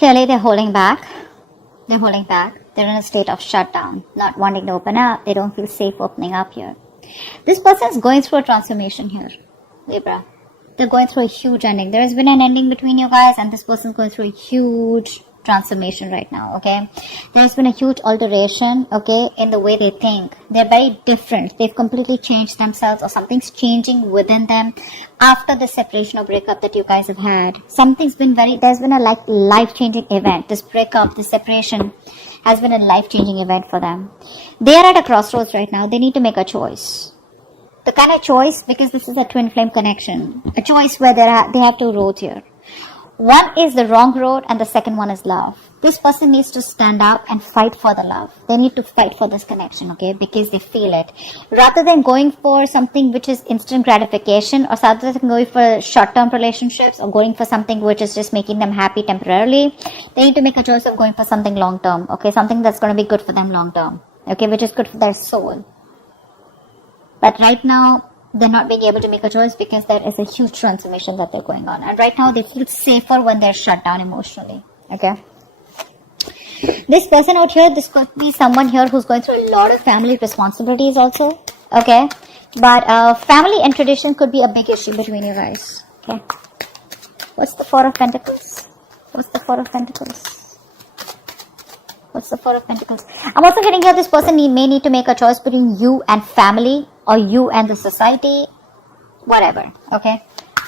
Clearly, they're holding back. They're holding back. They're in a state of shutdown, not wanting to open up. They don't feel safe opening up here. This person is going through a transformation here, Libra. They're going through a huge ending. There has been an ending between you guys, and this person is going through a huge transformation right now, okay? There's been a huge alteration, okay, in the way they think. They're very different. They've completely changed themselves, or something's changing within them after the separation or breakup that you guys have had. There's been a life-changing event. This breakup, this separation has been a life-changing event for them. They are at a crossroads right now. They need to make a choice. The kind of choice, because this is a twin flame connection, a choice where they have two roads here. One is the wrong road and the second one is love. This person needs to stand up and fight for the love. They need to fight for this connection, okay, because they feel it. Rather than going for something which is instant gratification, or rather than going for short-term relationships, or going for something which is just making them happy temporarily, they need to make a choice of going for something long-term, okay, something that's going to be good for them long-term, okay, which is good for their soul. But right now, they're not being able to make a choice because there is a huge transformation that they're going on. And right now, they feel safer when they're shut down emotionally. Okay. This person out here, this could be someone here who's going through a lot of family responsibilities also. Okay. But family and tradition could be a big issue between you guys. Okay. What's the Four of Pentacles? What's the Four of Pentacles? What's the Four of Pentacles? I'm also getting here this person may need to make a choice between you and family, or you and the society, whatever, okay?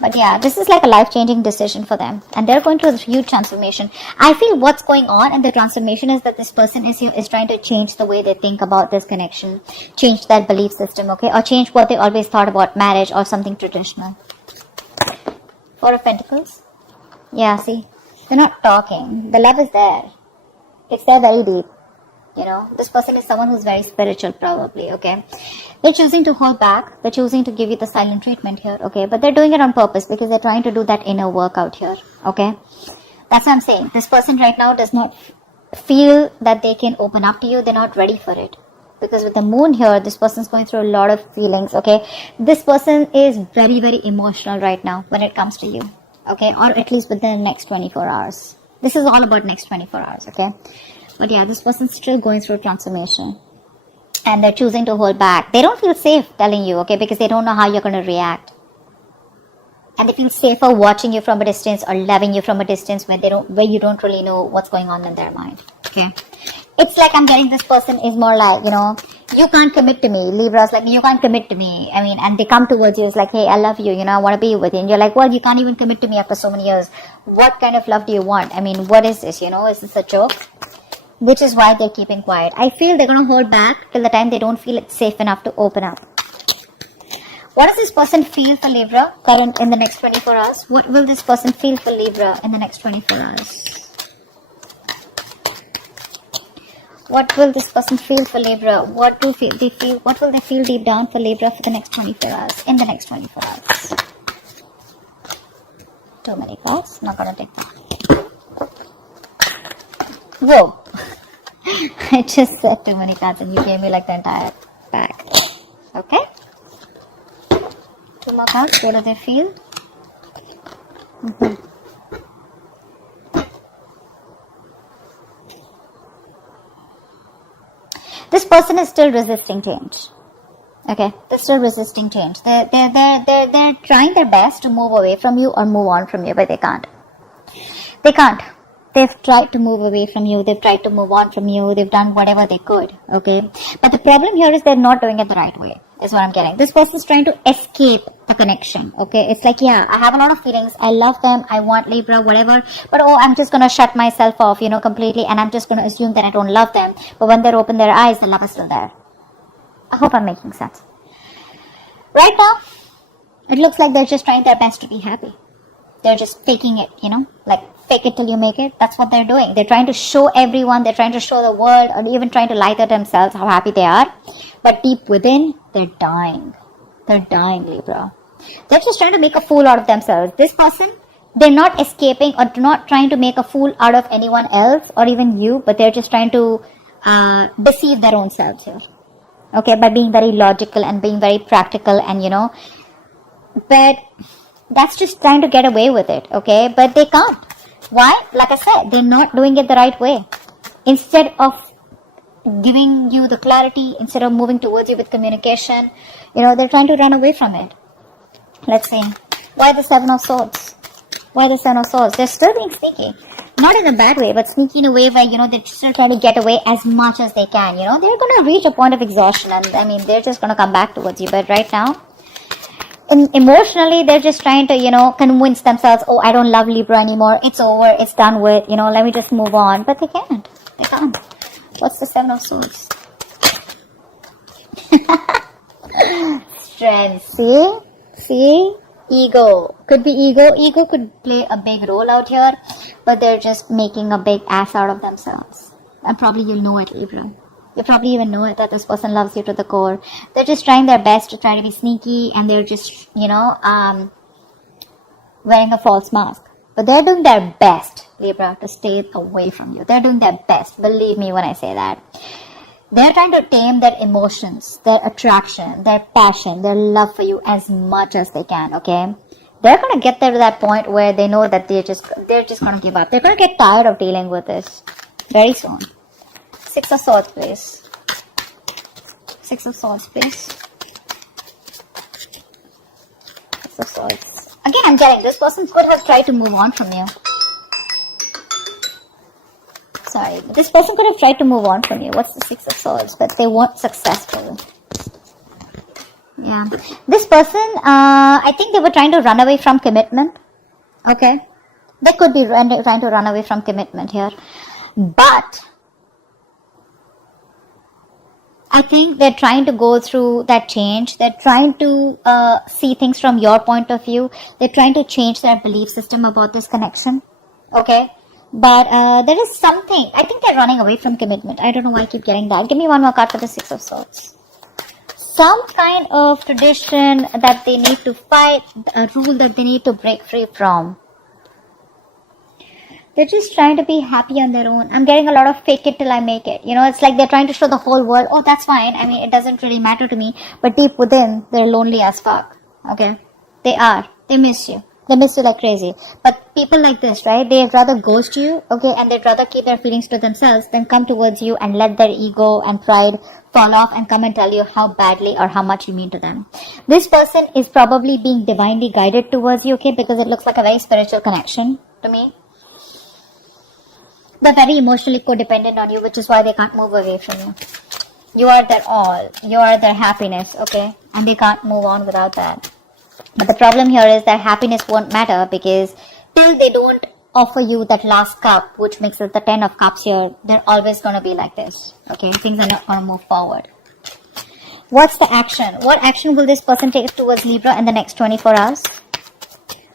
But yeah, this is like a life-changing decision for them, and they're going through a huge transformation. I feel what's going on in the transformation is that this person is trying to change the way they think about this connection, change their belief system, okay? Or change what they always thought about marriage or something traditional. Four of Pentacles. Yeah, see? They're not talking. The love is there. It's there very deep. You know, this person is someone who's very spiritual, probably, okay? They're choosing to hold back. They're choosing to give you the silent treatment here, okay? But they're doing it on purpose because they're trying to do that inner work out here, okay? That's what I'm saying. This person right now does not feel that they can open up to you. They're not ready for it. Because with the moon here, this person's going through a lot of feelings, okay? This person is very, very emotional right now when it comes to you, okay? Or at least within the next 24 hours. This is all about next 24 hours, okay? But yeah, this person's still going through transformation. And they're choosing to hold back. They don't feel safe telling you, okay? Because they don't know how you're going to react. And they feel safer watching you from a distance or loving you from a distance where you don't really know what's going on in their mind, okay? It's like I'm getting this person is more like, you know, you can't commit to me. Libra's like, you can't commit to me. I mean, and they come towards you. It's like, hey, I love you. You know, I want to be with you. And you're like, well, you can't even commit to me after so many years. What kind of love do you want? I mean, what is this? You know, is this a joke? Which is why they're keeping quiet. I feel they're going to hold back till the time they don't feel it's safe enough to open up. What does this person feel for Libra in the next 24 hours? What will this person feel for Libra in the next 24 hours? What will this person feel for Libra? What will they feel deep down for Libra for the next 24 hours? In the next 24 hours. Too many cards. Not gonna take that. Whoa. I just said too many cards and you gave me like the entire pack. Okay. Two more cards. What do they feel? This person is still resisting change. Okay, they're still resisting change. They're trying their best to move away from you or move on from you, but they can't. They can't. They've tried to move away from you. They've tried to move on from you. They've done whatever they could. Okay, but the problem here is they're not doing it the right way. Is what I'm getting. This person's trying to escape the connection. Okay, it's like, yeah, I have a lot of feelings. I love them. I want Libra, whatever. But I'm just gonna shut myself off, you know, completely, and I'm just gonna assume that I don't love them. But when they're open their eyes, the love is still there. I hope I'm making sense. Right now, it looks like they're just trying their best to be happy. They're just faking it, you know, like fake it till you make it. That's what they're doing. They're trying to show everyone. They're trying to show the world, or even trying to lie to themselves how happy they are. But deep within, they're dying. They're dying, Libra. They're just trying to make a fool out of themselves. This person, they're not escaping or not trying to make a fool out of anyone else or even you, but they're just trying to deceive their own selves here. Okay, by being very logical and being very practical and, you know, but that's just trying to get away with it, okay? But they can't. Why? Like I said, they're not doing it the right way. Instead of giving you the clarity, instead of moving towards you with communication, they're trying to run away from it. Let's see. Why the Seven of Swords? Why the Seven of Swords? They're still being sneaky. Not in a bad way, but sneaky in a way where, they're still trying to get away as much as they can. They're going to reach a point of exhaustion, and they're just going to come back towards you. But right now, emotionally, they're just trying to, convince themselves, oh, I don't love Libra anymore. It's over. It's done with. Let me just move on. But they can't. They can't. What's the Seven of Swords? Strength. See? Ego. Could be ego. Ego could play a big role out here, but they're just making a big ass out of themselves. And probably you'll know it, Libra. You probably even know it, that this person loves you to the core. They're just trying their best to try to be sneaky, and they're just, wearing a false mask. But they're doing their best, Libra, to stay away from you. They're doing their best. Believe me when I say that. They're trying to tame their emotions, their attraction, their passion, their love for you as much as they can, okay? They're going to get there to that point where they know that they're just going to give up. They're going to get tired of dealing with this very soon. Six of Swords, please. Six of Swords, please. Six of Swords. Again, I'm getting this person could have tried to move on from you. Sorry, this person could have tried to move on from you. What's the Six of Swords? But they weren't successful. Yeah. This person, I think they were trying to run away from commitment. Okay. They could be trying to run away from commitment here. But I think they're trying to go through that change. They're trying to see things from your point of view. They're trying to change their belief system about this connection. Okay. But there is something. I think they're running away from commitment. I don't know why I keep getting that. Give me one more card for the Six of Swords. Some kind of tradition that they need to fight, a rule that they need to break free from. They're just trying to be happy on their own. I'm getting a lot of fake it till I make it. It's like they're trying to show the whole world, oh, that's fine. It doesn't really matter to me. But deep within, they're lonely as fuck. Okay? They are. They miss you. They miss you like crazy. But people like this, right? They'd rather ghost you, okay? And they'd rather keep their feelings to themselves than come towards you and let their ego and pride fall off and come and tell you how badly or how much you mean to them. This person is probably being divinely guided towards you, okay? Because it looks like a very spiritual connection to me. They're very emotionally codependent on you, which is why they can't move away from you. You are their all. You are their happiness, okay? And they can't move on without that. But the problem here is that happiness won't matter, because till they don't offer you that last cup, which makes it the 10 of cups here, they're always going to be like this. Okay, things are not going to move forward. What's the action? What action will this person take towards Libra in the next 24 hours?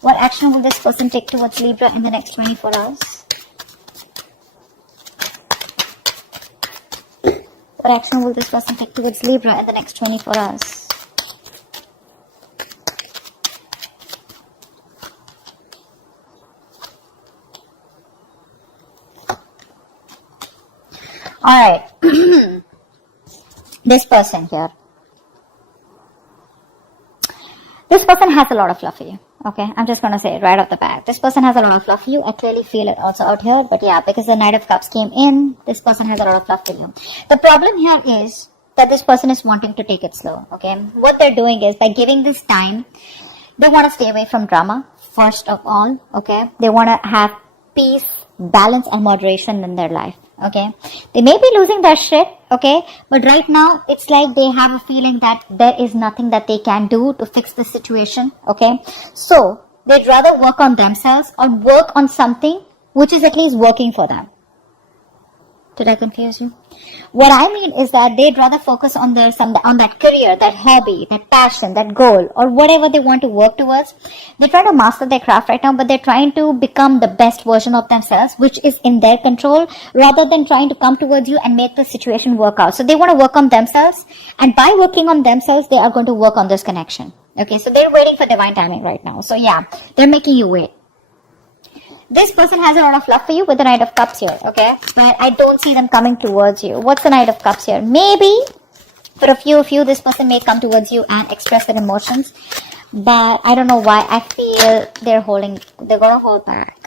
What action will this person take towards Libra in the next 24 hours? What action will this person take towards Libra in the next 24 hours? Alright, this person here. This person has a lot of love for you. Okay, I'm just going to say it right off the bat. This person has a lot of love for you. I clearly feel it also out here. But yeah, because the Knight of Cups came in, this person has a lot of love for you. The problem here is that this person is wanting to take it slow. Okay, what they're doing is, by giving this time, they want to stay away from drama, first of all. Okay, they want to have peace, balance and moderation in their life. Okay, they may be losing their shit, okay, but right now it's like they have a feeling that there is nothing that they can do to fix the situation. Okay, so they'd rather work on themselves or work on something which is at least working for them. Did I confuse you? What I mean is that they'd rather focus on on that career, that hobby, that passion, that goal, or whatever they want to work towards. They're trying to master their craft right now, but they're trying to become the best version of themselves, which is in their control, rather than trying to come towards you and make the situation work out. So they want to work on themselves, and by working on themselves, they are going to work on this connection. Okay, so they're waiting for divine timing right now. So yeah, they're making you wait. This person has a lot of love for you with the Knight of Cups here, okay? But I don't see them coming towards you. What's the Knight of Cups here? Maybe for a few of you, this person may come towards you and express their emotions. But I don't know why. I feel they're going to hold back.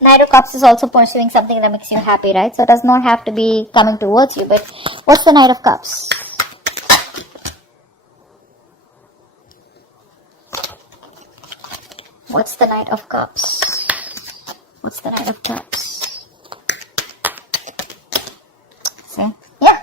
Knight of Cups is also pursuing something that makes you happy, right? So it does not have to be coming towards you. But what's the Knight of Cups? What's the Knight of Cups? What's the Knight of Cups? See? Yeah.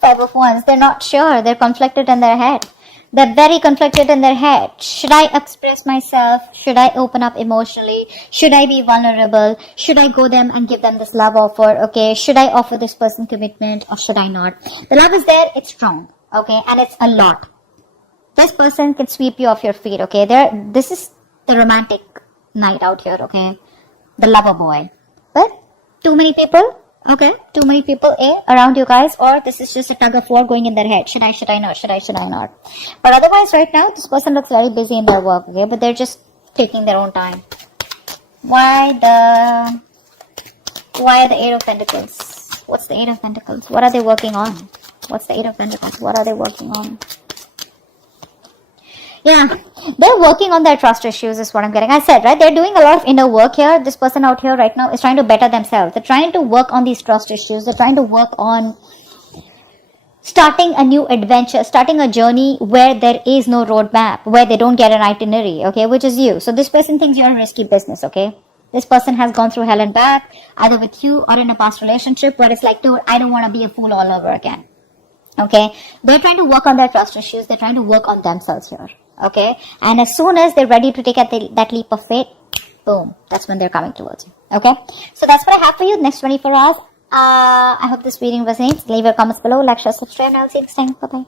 Five of Wands. They're not sure. They're conflicted in their head. They're very conflicted in their head. Should I express myself? Should I open up emotionally? Should I be vulnerable? Should I go them and give them this love offer? Okay. Should I offer this person commitment or should I not? The love is there. It's strong. Okay. And it's a lot. This person can sweep you off your feet. Okay. This is the romantic night out here. Okay. The lover boy. But too many people. Okay, too many people around you guys, or this is just a tug of war going in their head. Should I not? Should I not? But otherwise, right now, this person looks very busy in their work, okay? But they're just taking their own time. Why the Eight of Pentacles? What's the Eight of Pentacles? What are they working on? What's the Eight of Pentacles? What are they working on? Yeah, they're working on their trust issues is what I'm getting. I said, right? They're doing a lot of inner work here. This person out here right now is trying to better themselves. They're trying to work on these trust issues. They're trying to work on starting a new adventure, starting a journey where there is no roadmap, where they don't get an itinerary, okay, which is you. So this person thinks you're a risky business, okay? This person has gone through hell and back, either with you or in a past relationship where it's like, dude, I don't want to be a fool all over again. Okay? They're trying to work on their trust issues. They're trying to work on themselves here. Okay, and as soon as they're ready to take that leap of faith, boom, that's when they're coming towards you. Okay, so that's what I have for you the next 24 hours. I hope this reading resonates. Leave your comments below, like, share, subscribe, and I'll see you next time. Bye bye.